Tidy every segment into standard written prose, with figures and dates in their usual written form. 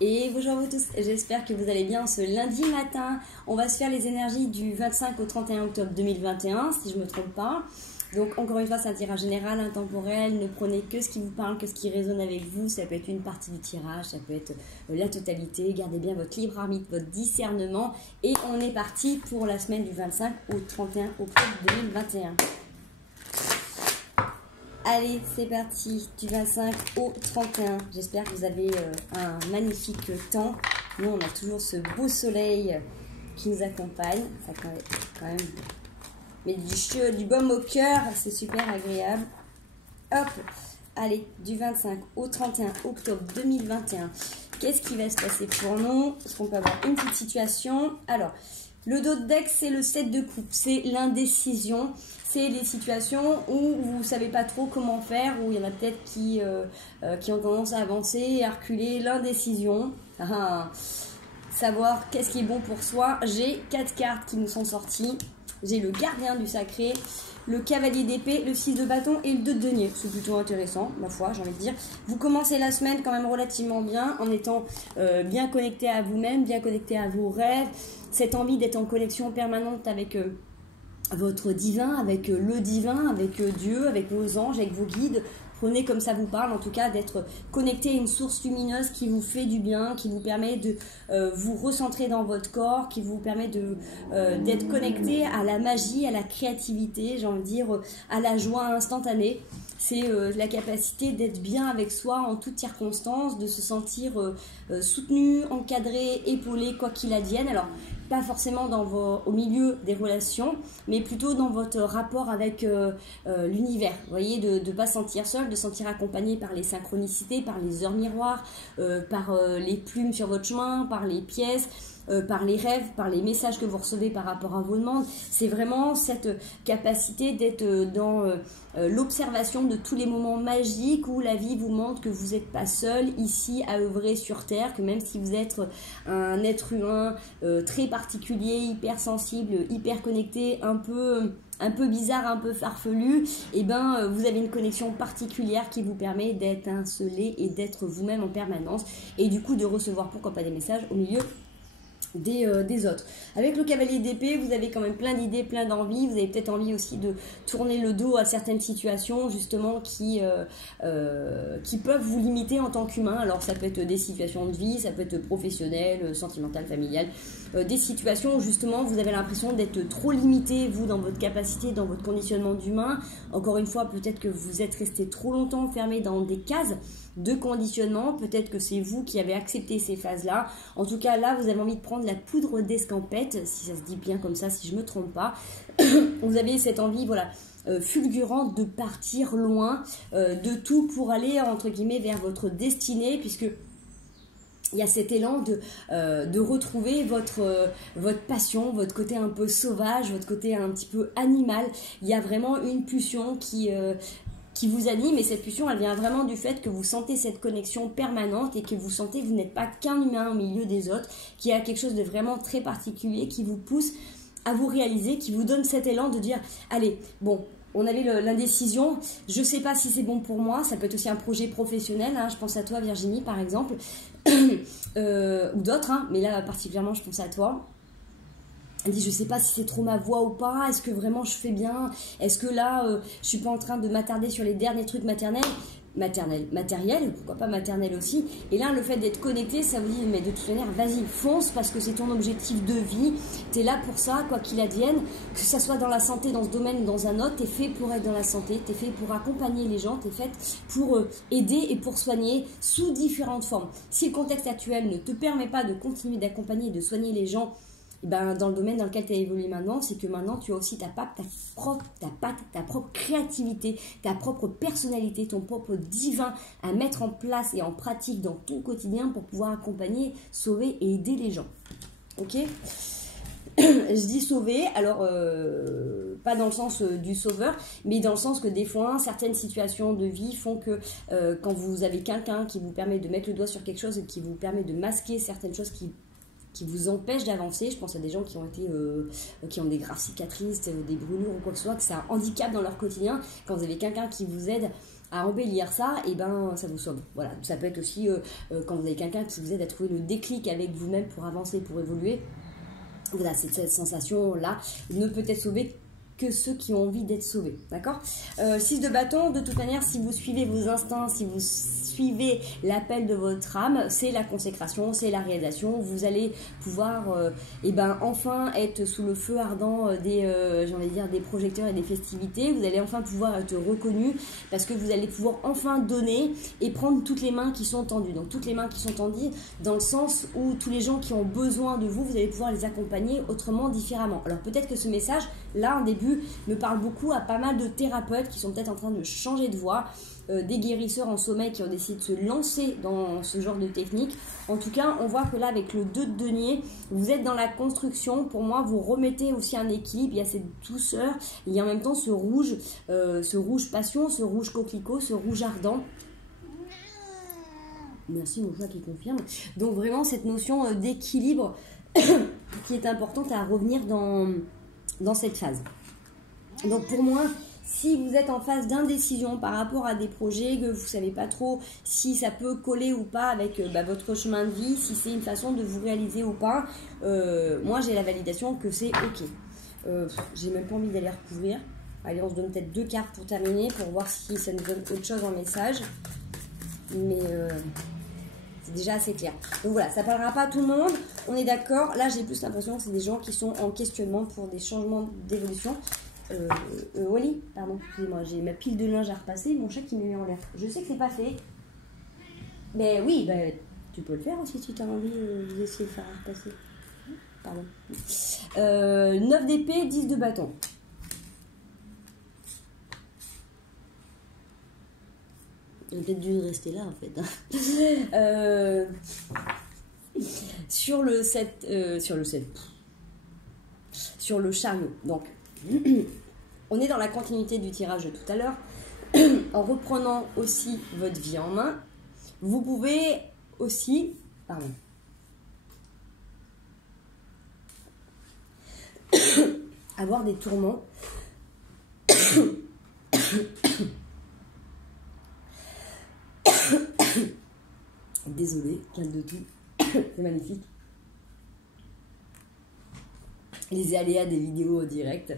Et bonjour à vous tous, j'espère que vous allez bien ce lundi matin. On va se faire les énergies du 25 au 31 octobre 2021, si je ne me trompe pas. Donc encore une fois, c'est un tirage général, intemporel. Ne prenez que ce qui vous parle, que ce qui résonne avec vous. Ça peut être une partie du tirage, ça peut être la totalité. Gardez bien votre libre arbitre, votre discernement. Et on est parti pour la semaine du 25 au 31 octobre 2021. Allez, c'est parti, du 25 au 31. J'espère que vous avez un magnifique temps. Nous, on a toujours ce beau soleil qui nous accompagne. Ça quand même met du baume au cœur, c'est super agréable. Hop, allez, du 25 au 31 octobre 2021. Qu'est-ce qui va se passer pour nous? Est-ce qu'on peut avoir une petite situation? Alors, le dos de deck, c'est le 7 de coupe, c'est l'indécision. C'est les situations où vous ne savez pas trop comment faire, où il y en a peut-être qui ont tendance à avancer et à reculer. L'indécision, savoir qu'est-ce qui est bon pour soi. J'ai 4 cartes qui nous sont sorties. J'ai le gardien du sacré, le cavalier d'épée, le 6 de bâton et le 2 de denier. C'est plutôt intéressant, ma foi, j'ai envie de dire. Vous commencez la semaine quand même relativement bien, en étant bien connecté à vous-même, bien connecté à vos rêves. Cette envie d'être en connexion permanente avec votre divin, avec le divin, avec Dieu, avec vos anges, avec vos guides. Prenez comme ça vous parle, en tout cas d'être connecté à une source lumineuse qui vous fait du bien, qui vous permet de vous recentrer dans votre corps, qui vous permet d'être connecté à la magie, à la créativité, j'ai envie de dire à la joie instantanée. C'est la capacité d'être bien avec soi en toutes circonstances, de se sentir soutenu, encadré, épaulé, quoi qu'il advienne. Alors, pas forcément au milieu des relations, mais plutôt dans votre rapport avec l'univers. Vous voyez, de ne pas se sentir seul, de se sentir accompagné par les synchronicités, par les heures miroirs, par les plumes sur votre chemin, par les pièces, par les rêves, par les messages que vous recevez par rapport à vos demandes. C'est vraiment cette capacité d'être dans l'observation de tous les moments magiques où la vie vous montre que vous n'êtes pas seul ici à œuvrer sur Terre, que même si vous êtes un être humain très particulier, hyper sensible, hyper connecté, un peu bizarre, un peu farfelu, et ben vous avez une connexion particulière qui vous permet d'étinceler et d'être vous-même en permanence et du coup de recevoir pourquoi pas des messages au milieu des autres. Avec le cavalier d'épée, vous avez quand même plein d'idées, plein d'envies. Vous avez peut-être envie aussi de tourner le dos à certaines situations justement qui peuvent vous limiter en tant qu'humain. Alors ça peut être des situations de vie, ça peut être professionnel, sentimental, familial, des situations où justement vous avez l'impression d'être trop limité, vous, dans votre capacité, dans votre conditionnement d'humain. Encore une fois, peut-être que vous êtes resté trop longtemps fermé dans des cases de conditionnement, peut-être que c'est vous qui avez accepté ces phases-là. En tout cas, là, vous avez envie de prendre la poudre d'escampette, si ça se dit bien comme ça, si je ne me trompe pas. Vous avez cette envie, voilà, fulgurante de partir loin de tout pour aller, entre guillemets, vers votre destinée, puisque il y a cet élan de retrouver votre passion, votre côté un peu sauvage, votre côté un petit peu animal. Il y a vraiment une pulsion qui vous anime, et cette pulsion, elle vient vraiment du fait que vous sentez cette connexion permanente et que vous sentez que vous n'êtes pas qu'un humain au milieu des autres, qu'il y a quelque chose de vraiment très particulier qui vous pousse à vous réaliser, qui vous donne cet élan de dire allez, bon, on avait l'indécision, je ne sais pas si c'est bon pour moi, ça peut être aussi un projet professionnel, hein, je pense à toi Virginie par exemple, ou d'autres, hein, mais là particulièrement je pense à toi. Elle dit, je sais pas si c'est trop ma voix ou pas, est-ce que vraiment je fais bien, est-ce que là, je suis pas en train de m'attarder sur les derniers trucs matériels, pourquoi pas maternels aussi. Et là, le fait d'être connecté, ça vous dit, mais de toute manière, vas-y, fonce, parce que c'est ton objectif de vie, tu es là pour ça, quoi qu'il advienne, que ça soit dans la santé, dans ce domaine ou dans un autre, tu es fait pour être dans la santé, tu es fait pour accompagner les gens, tu es fait pour aider et pour soigner sous différentes formes. Si le contexte actuel ne te permet pas de continuer d'accompagner et de soigner les gens, ben, dans le domaine dans lequel tu as évolué maintenant, c'est que maintenant tu as aussi ta propre créativité, ta propre personnalité, ton propre divin à mettre en place et en pratique dans ton quotidien pour pouvoir accompagner, sauver et aider les gens. Ok ? Je dis sauver, alors pas dans le sens du sauveur, mais dans le sens que des fois, certaines situations de vie font que quand vous avez quelqu'un qui vous permet de mettre le doigt sur quelque chose et qui vous permet de masquer certaines choses qui vous empêchent d'avancer. Je pense à des gens qui ont des graves cicatrices, des brûlures ou quoi que ce soit, que ça handicape dans leur quotidien. Quand vous avez quelqu'un qui vous aide à embellir ça, et ben ça vous sauve. Voilà, ça peut être aussi quand vous avez quelqu'un qui vous aide à trouver le déclic avec vous-même pour avancer, pour évoluer. Voilà, cette sensation-là ne peut être sauvée que ceux qui ont envie d'être sauvés, d'accord. 6 de bâton, de toute manière, si vous suivez vos instincts, si vous suivez l'appel de votre âme, c'est la consécration, c'est la réalisation. Vous allez pouvoir enfin être sous le feu ardent des projecteurs et des festivités. Vous allez enfin pouvoir être reconnu parce que vous allez pouvoir enfin donner et prendre toutes les mains qui sont tendues. Donc toutes les mains qui sont tendues dans le sens où tous les gens qui ont besoin de vous, vous allez pouvoir les accompagner autrement, différemment. Alors peut-être que ce message, là, en début, me parle beaucoup à pas mal de thérapeutes qui sont peut-être en train de changer de voie, des guérisseurs en sommeil qui ont décidé de se lancer dans ce genre de technique. En tout cas, on voit que là, avec le 2 de denier, vous êtes dans la construction. Pour moi, vous remettez aussi un équilibre. Il y a cette douceur, il y a en même temps ce rouge passion, ce rouge coquelicot, ce rouge ardent. Merci mon chat qui confirme. Donc vraiment cette notion d'équilibre qui est importante à revenir dans cette phase. Donc pour moi, si vous êtes en phase d'indécision par rapport à des projets, que vous ne savez pas trop si ça peut coller ou pas avec votre chemin de vie, si c'est une façon de vous réaliser ou pas, moi j'ai la validation que c'est ok. J'ai même pas envie d'aller recouvrir. Allez, on se donne peut-être 2 cartes pour terminer, pour voir si ça nous donne autre chose en message. Mais c'est déjà assez clair. Donc voilà, ça ne parlera pas à tout le monde, on est d'accord. Là, j'ai plus l'impression que c'est des gens qui sont en questionnement pour des changements d'évolution. Wally, pardon, excusez-moi, j'ai ma pile de linge à repasser, mon chat qui me met en l'air. Je sais que c'est pas fait, mais oui, tu peux le faire aussi si tu as envie d'essayer de faire repasser. Pardon. 9 d'épée, 10 de bâton. J'ai peut-être dû rester là en fait. Sur le 7, sur le chariot. Donc, on est dans la continuité du tirage de tout à l'heure. En reprenant aussi votre vie en main, vous pouvez aussi, avoir des tourments. Désolée, calme de tout. C'est magnifique. Les aléas des vidéos en direct.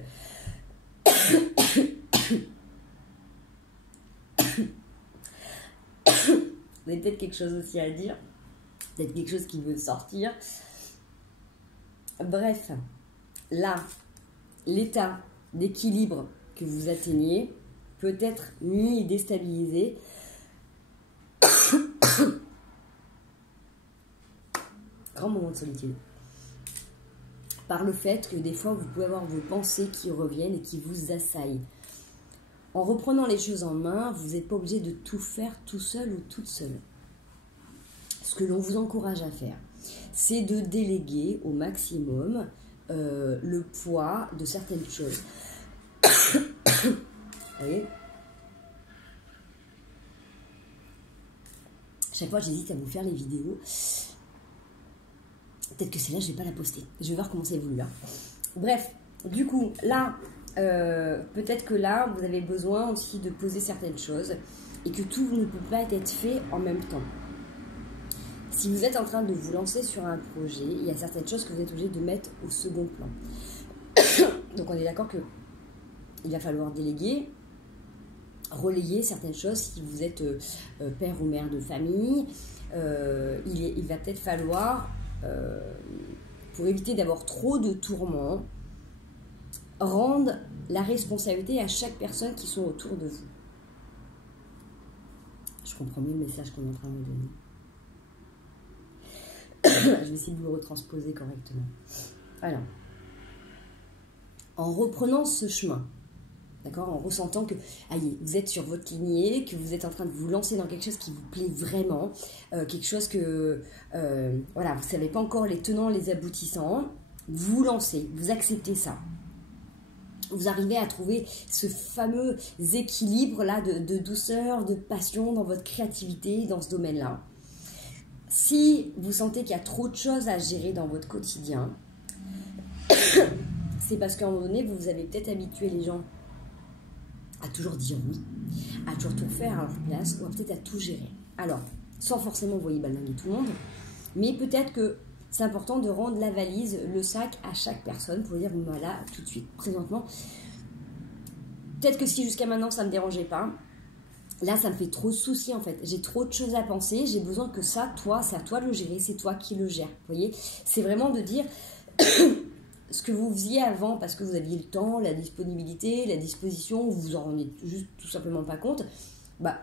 Vous avez peut-être quelque chose aussi à dire. Peut-être quelque chose qui veut sortir. Bref, là, l'état d'équilibre que vous atteignez peut être mis et déstabilisé. Grand moment de solitude. Par le fait que des fois, vous pouvez avoir vos pensées qui reviennent et qui vous assaillent. En reprenant les choses en main, vous n'êtes pas obligé de tout faire tout seul ou toute seule. Ce que l'on vous encourage à faire, c'est de déléguer au maximum le poids de certaines choses. Vous voyez ? Chaque fois, j'hésite à vous faire les vidéos. Peut-être que celle-là, je ne vais pas la poster. Je vais voir comment ça évolue là. Bref, du coup, là, peut-être que là, vous avez besoin aussi de poser certaines choses et que tout ne peut pas être fait en même temps. Si vous êtes en train de vous lancer sur un projet, il y a certaines choses que vous êtes obligé de mettre au second plan. Donc, on est d'accord que il va falloir déléguer, relayer certaines choses si vous êtes père ou mère de famille. Il va peut-être falloir... pour éviter d'avoir trop de tourments, rendre la responsabilité à chaque personne qui sont autour de vous. Je comprends mieux le message qu'on est en train de me donner. Je vais essayer de vous le retransposer correctement. Alors, en reprenant ce chemin, d'accord, en ressentant que vous êtes sur votre lignée, que vous êtes en train de vous lancer dans quelque chose qui vous plaît vraiment, quelque chose que vous ne savez pas encore les tenants, les aboutissants, vous lancez, vous acceptez ça. Vous arrivez à trouver ce fameux équilibre-là de douceur, de passion dans votre créativité, dans ce domaine-là. Si vous sentez qu'il y a trop de choses à gérer dans votre quotidien, c'est parce qu'à un moment donné, vous avez peut-être habitué les gens à toujours dire oui, à toujours tout faire à leur place ou peut-être à tout gérer. Alors, sans forcément, vous voyez, baldinguer tout le monde, mais peut-être que c'est important de rendre la valise, le sac à chaque personne pour dire, voilà, tout de suite, présentement. Peut-être que si jusqu'à maintenant, ça ne me dérangeait pas, là, ça me fait trop de soucis en fait. J'ai trop de choses à penser. J'ai besoin que ça, toi, c'est à toi de le gérer. C'est toi qui le gères. Vous voyez, c'est vraiment de dire ce que vous faisiez avant parce que vous aviez le temps, la disponibilité, la disposition, vous vous en rendez juste tout simplement pas compte. Bah,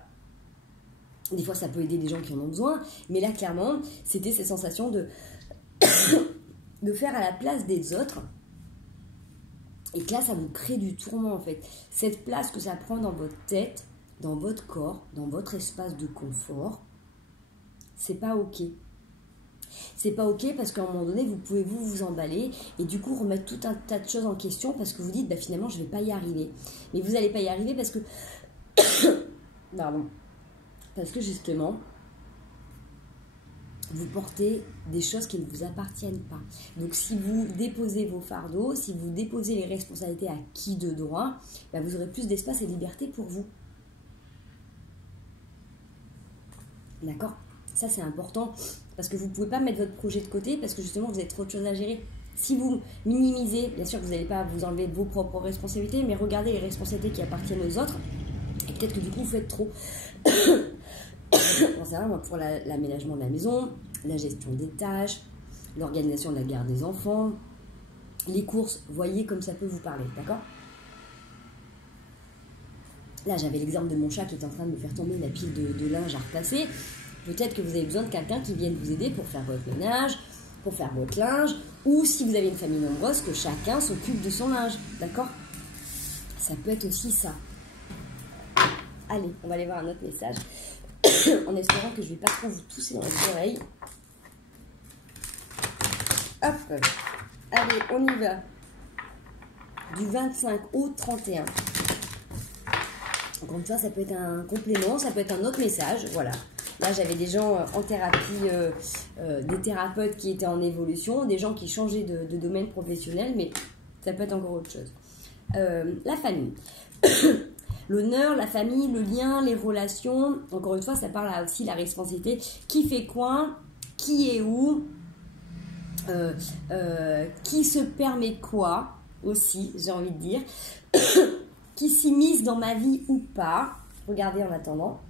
des fois, ça peut aider des gens qui en ont besoin. Mais là, clairement, c'était cette sensation de faire à la place des autres. Et que là, ça vous crée du tourment en fait. Cette place que ça prend dans votre tête, dans votre corps, dans votre espace de confort, c'est pas ok. C'est pas ok parce qu'à un moment donné, vous pouvez vous emballer et du coup remettre tout un tas de choses en question parce que vous dites, bah, finalement, je vais pas y arriver. Mais vous n'allez pas y arriver parce que... Pardon. Parce que justement, vous portez des choses qui ne vous appartiennent pas. Donc si vous déposez vos fardeaux, si vous déposez les responsabilités à qui de droit, bah, vous aurez plus d'espace et de liberté pour vous. D'accord? Ça, c'est important parce que vous ne pouvez pas mettre votre projet de côté parce que justement, vous avez trop de choses à gérer. Si vous minimisez, bien sûr que vous n'allez pas vous enlever vos propres responsabilités, mais regardez les responsabilités qui appartiennent aux autres et peut-être que du coup, vous faites trop. Bon, c'est vrai, moi, pour l'aménagement de la maison, la gestion des tâches, l'organisation de la garde des enfants, les courses, voyez comme ça peut vous parler, d'accord? Là, j'avais l'exemple de mon chat qui est en train de me faire tomber la pile de linge à repasser. Peut-être que vous avez besoin de quelqu'un qui vienne vous aider pour faire votre ménage, pour faire votre linge, ou si vous avez une famille nombreuse, que chacun s'occupe de son linge, d'accord? Ça peut être aussi ça. Allez, on va aller voir un autre message, en espérant que je ne vais pas trop vous tousser dans les oreilles. Hop, allez, on y va. Du 25 au 31. Encore une fois, ça peut être un complément, ça peut être un autre message, voilà. Là, j'avais des gens en thérapie, des thérapeutes qui étaient en évolution, des gens qui changeaient de domaine professionnel, mais ça peut être encore autre chose. La famille. L'honneur, la famille, le lien, les relations. Encore une fois, ça parle là aussi de la responsabilité. Qui fait quoi? Qui est où? Qui se permet quoi aussi, j'ai envie de dire. Qui s'immisce dans ma vie ou pas. Regardez en attendant.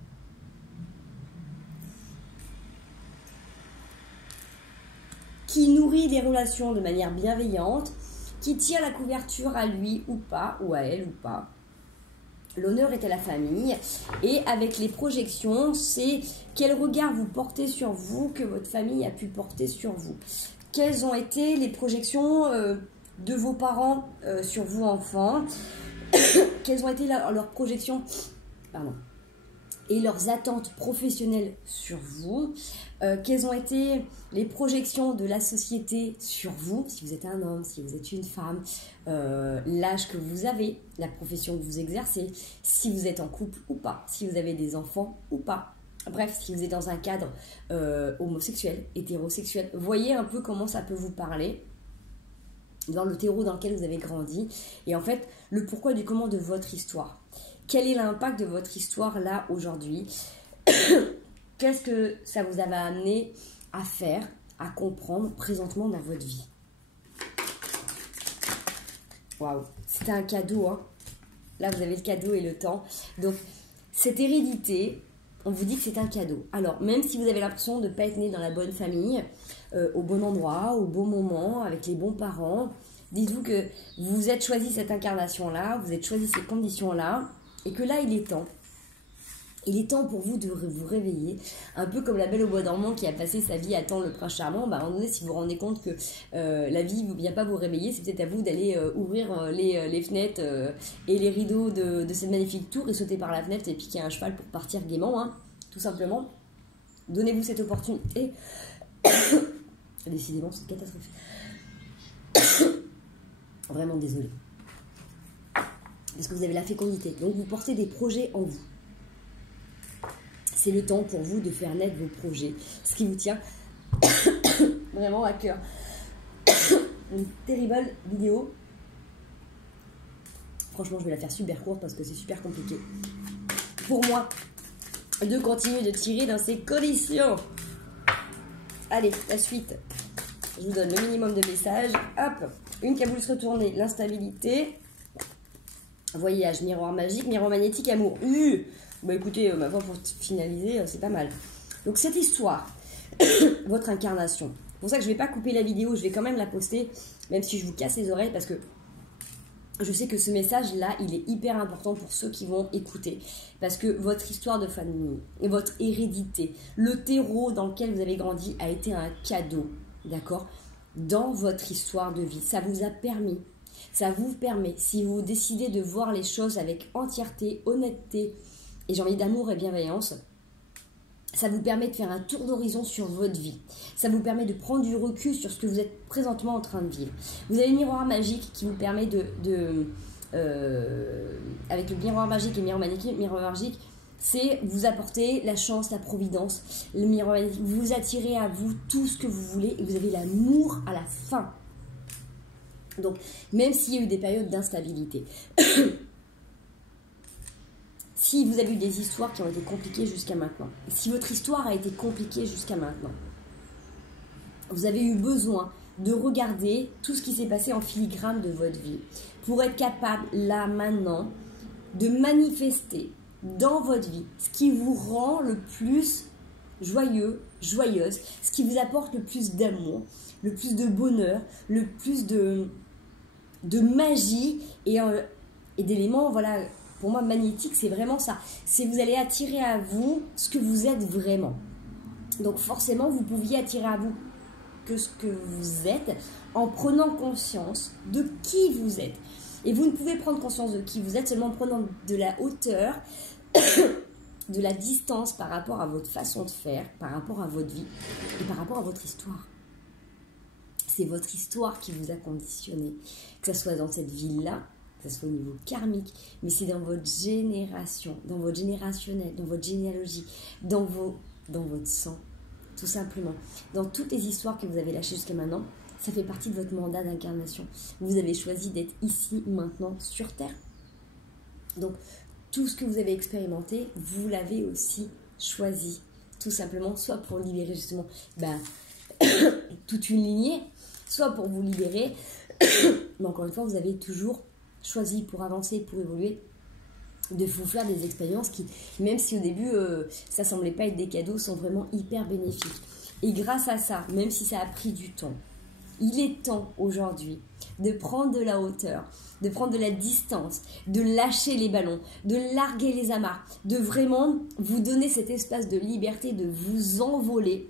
Qui nourrit des relations de manière bienveillante. Qui tire la couverture à lui ou pas, ou à elle ou pas. L'honneur est à la famille. Et avec les projections, c'est quel regard vous portez sur vous que votre famille a pu porter sur vous. Quelles ont été les projections de vos parents sur vous, enfants. Quelles ont été leurs projections et leurs attentes professionnelles sur vous. Quelles ont été les projections de la société sur vous, si vous êtes un homme, si vous êtes une femme, l'âge que vous avez, la profession que vous exercez, si vous êtes en couple ou pas, si vous avez des enfants ou pas. Bref, si vous êtes dans un cadre homosexuel, hétérosexuel, voyez un peu comment ça peut vous parler dans le terreau dans lequel vous avez grandi et en fait le pourquoi du comment de votre histoire. Quel est l'impact de votre histoire là aujourd'hui? Qu'est-ce que ça vous avait amené à faire, à comprendre présentement dans votre vie? Waouh, c'était un cadeau, hein. Là vous avez le cadeau et le temps. Donc cette hérédité, on vous dit que c'est un cadeau. Alors même si vous avez l'impression de ne pas être né dans la bonne famille, au bon endroit, au bon moment, avec les bons parents, dites-vous que vous vous êtes choisi cette incarnation-là, vous êtes choisi ces conditions-là, et que là, il est temps. Il est temps pour vous de vous réveiller, un peu comme la Belle au bois dormant qui a passé sa vie à attendre le prince charmant. Bah, à un moment donné, si vous vous rendez compte que la vie ne vient pas vous réveiller, c'est peut-être à vous d'aller ouvrir les fenêtres et les rideaux de cette magnifique tour et sauter par la fenêtre et piquer un cheval pour partir gaiement, hein, tout simplement. Donnez-vous cette opportunité. Décidément, c'est catastrophique. Vraiment désolée. Parce que vous avez la fécondité. Donc, vous portez des projets en vous. C'est le temps pour vous de faire naître vos projets. Ce qui vous tient vraiment à cœur. Une terrible vidéo. Franchement, je vais la faire super courte parce que c'est super compliqué. pour moi de continuer de tirer dans ces conditions. Allez, la suite. Je vous donne le minimum de messages. Hop, une caboulce retournée, l'instabilité. Voyage, miroir magique, miroir magnétique, amour. Bah écoutez, ma foi, pour finaliser, c'est pas mal. Donc cette histoire, votre incarnation. C'est pour ça que je vais pas couper la vidéo, je vais quand même la poster, même si je vous casse les oreilles, parce que je sais que ce message-là, il est hyper important pour ceux qui vont écouter. Parce que votre histoire de famille, votre hérédité, le terreau dans lequel vous avez grandi a été un cadeau, d'accord, dans votre histoire de vie. Ça vous a permis, ça vous permet, si vous décidez de voir les choses avec entièreté, honnêteté, et j'ai envie d'amour et bienveillance, ça vous permet de faire un tour d'horizon sur votre vie. Ça vous permet de prendre du recul sur ce que vous êtes présentement en train de vivre. Vous avez le miroir magique qui vous permet avec le miroir magique et le miroir magique, c'est vous apporter la chance, la providence. Le miroir magique, vous attirez à vous tout ce que vous voulez et vous avez l'amour à la fin. Donc, même s'il y a eu des périodes d'instabilité, si vous avez eu des histoires qui ont été compliquées jusqu'à maintenant, si votre histoire a été compliquée jusqu'à maintenant, vous avez eu besoin de regarder tout ce qui s'est passé en filigrane de votre vie pour être capable, là, maintenant, de manifester dans votre vie ce qui vous rend le plus joyeux, joyeuse, ce qui vous apporte le plus d'amour, le plus de bonheur, le plus de magie et d'éléments, voilà. Pour moi, magnétique, c'est vraiment ça. C'est vous allez attirer à vous ce que vous êtes vraiment. Donc forcément, vous pouviez attirer à vous que ce que vous êtes en prenant conscience de qui vous êtes. Et vous ne pouvez prendre conscience de qui vous êtes seulement en prenant de la hauteur, de la distance par rapport à votre façon de faire, par rapport à votre vie et par rapport à votre histoire. C'est votre histoire qui vous a conditionné, que ce soit dans cette vie-là, que ce soit au niveau karmique, mais c'est dans votre génération, dans votre générationnel, dans votre généalogie, dans votre sang, tout simplement. Dans toutes les histoires que vous avez lâchées jusqu'à maintenant, ça fait partie de votre mandat d'incarnation. Vous avez choisi d'être ici, maintenant, sur Terre. Donc, tout ce que vous avez expérimenté, vous l'avez aussi choisi, tout simplement, soit pour libérer justement toute une lignée, soit pour vous libérer, mais encore une fois, vous avez toujours choisi pour avancer, pour évoluer, de vous faire des expériences qui, même si au début ça semblait pas être des cadeaux, sont vraiment hyper bénéfiques. Et grâce à ça, même si ça a pris du temps, il est temps aujourd'hui de prendre de la hauteur, de prendre de la distance, de lâcher les ballons, de larguer les amarres, de vraiment vous donner cet espace de liberté, de vous envoler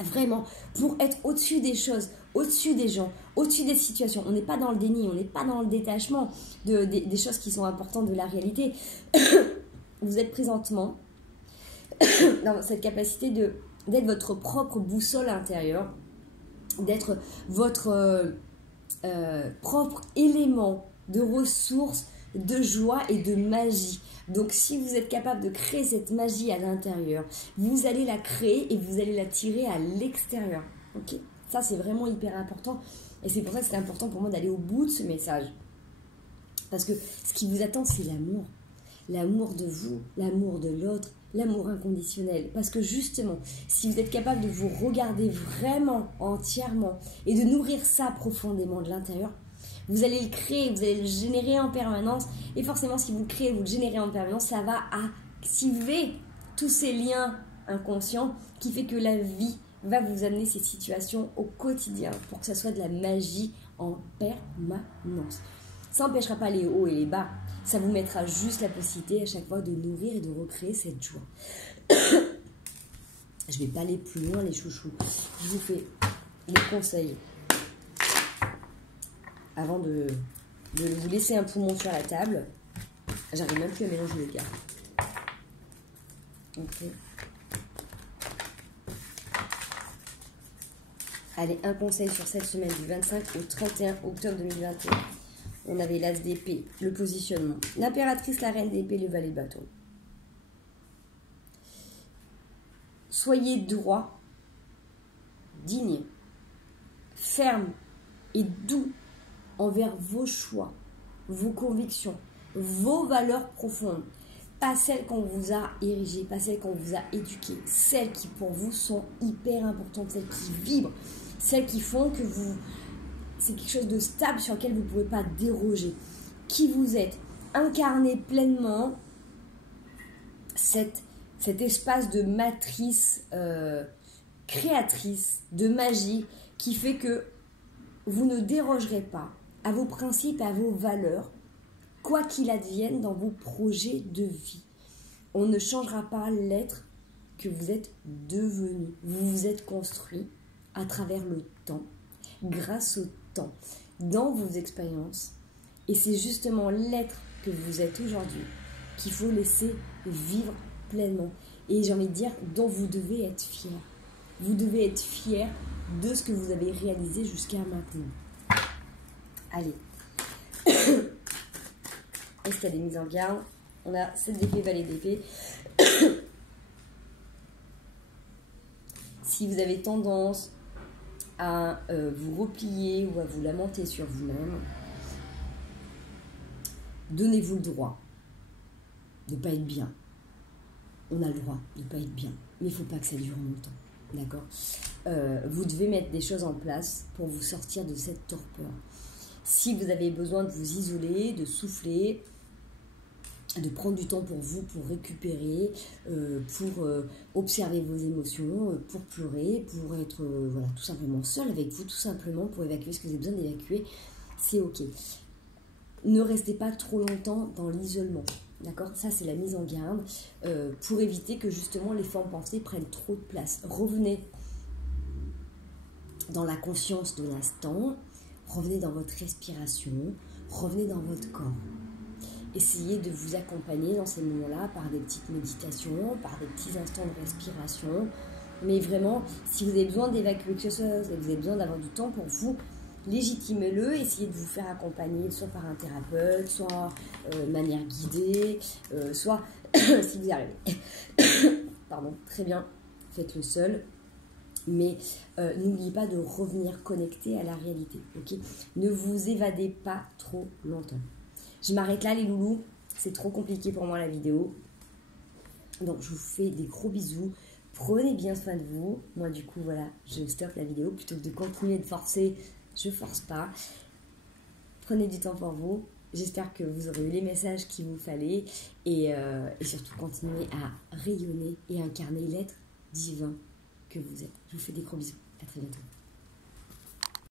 vraiment pour être au-dessus des choses, au-dessus des gens, au-dessus des situations. On n'est pas dans le déni, on n'est pas dans le détachement des choses qui sont importantes de la réalité. Vous êtes présentement dans cette capacité d'être votre propre boussole intérieure, d'être votre propre élément de ressources, de joie et de magie. Donc si vous êtes capable de créer cette magie à l'intérieur, vous allez la créer et vous allez la tirer à l'extérieur. Ok ? Ça, c'est vraiment hyper important. Et c'est pour ça que c'est important pour moi d'aller au bout de ce message. Parce que ce qui vous attend, c'est l'amour. L'amour de vous, l'amour de l'autre, l'amour inconditionnel. Parce que justement, si vous êtes capable de vous regarder vraiment, entièrement, et de nourrir ça profondément de l'intérieur, vous allez le créer, vous allez le générer en permanence. Et forcément, si vous le créez, vous le générez en permanence, ça va activer tous ces liens inconscients qui fait que la vie va vous amener ces situations au quotidien pour que ça soit de la magie en permanence. Ça n'empêchera pas les hauts et les bas. Ça vous mettra juste la possibilité à chaque fois de nourrir et de recréer cette joie. Je ne vais pas aller plus loin, les chouchous. Je vous fais les conseils avant de vous laisser un poumon sur la table. J'arrive même plus à mélanger les cartes. Ok. Allez, un conseil sur cette semaine du 25 au 31 octobre 2021. On avait l'as d'épée, le positionnement. L'impératrice, la reine d'épée, le valet de bâton. Soyez droit, digne, ferme et doux envers vos choix, vos convictions, vos valeurs profondes. pas celles qu'on vous a érigées, pas celles qu'on vous a éduquées, celles qui pour vous sont hyper importantes, celles qui vibrent, celles qui font que vous, c'est quelque chose de stable sur lequel vous ne pouvez pas déroger. Qui vous êtes, incarnez pleinement cet espace de matrice créatrice, de magie, qui fait que vous ne dérogerez pas à vos principes et à vos valeurs, quoi qu'il advienne dans vos projets de vie. On ne changera pas l'être que vous êtes devenu. Vous vous êtes construit à travers le temps, grâce au temps, dans vos expériences. Et c'est justement l'être que vous êtes aujourd'hui qu'il faut laisser vivre pleinement. Et j'ai envie de dire, dont vous devez être fier. Vous devez être fier de ce que vous avez réalisé jusqu'à maintenant. Allez. Est-ce qu'il y a des mises en garde? On a 7 d'épée, valet d'épée. Si vous avez tendance à vous replier ou à vous lamenter sur vous-même, donnez-vous le droit de ne pas être bien. On a le droit de ne pas être bien, mais il ne faut pas que ça dure longtemps. D'accord? Vous devez mettre des choses en place pour vous sortir de cette torpeur. Si vous avez besoin de vous isoler, de souffler, de prendre du temps pour vous, pour récupérer, pour observer vos émotions, pour pleurer, pour être voilà, tout simplement seul avec vous, tout simplement pour évacuer ce que vous avez besoin d'évacuer, c'est ok. Ne restez pas trop longtemps dans l'isolement. D'accord? Ça, c'est la mise en garde pour éviter que justement les formes pensées prennent trop de place. Revenez dans la conscience de l'instant, revenez dans votre respiration, revenez dans votre corps. Essayez de vous accompagner dans ces moments-là par des petites méditations, par des petits instants de respiration. Mais vraiment, si vous avez besoin d'évacuer quelque chose et que vous avez besoin d'avoir du temps pour vous, légitimez-le, essayez de vous faire accompagner soit par un thérapeute, soit de manière guidée, soit si vous y arrivez. Pardon, très bien, faites-le seul. Mais n'oubliez pas de revenir connecté à la réalité. Okay? Ne vous évadez pas trop longtemps. Je m'arrête là les loulous, c'est trop compliqué pour moi la vidéo. Donc je vous fais des gros bisous. Prenez bien soin de vous. Moi du coup voilà, je stoppe la vidéo plutôt que de continuer de forcer. Je force pas. Prenez du temps pour vous. J'espère que vous aurez eu les messages qu'il vous fallait. Et surtout, continuez à rayonner et incarner l'être divin que vous êtes. Je vous fais des gros bisous. À très bientôt.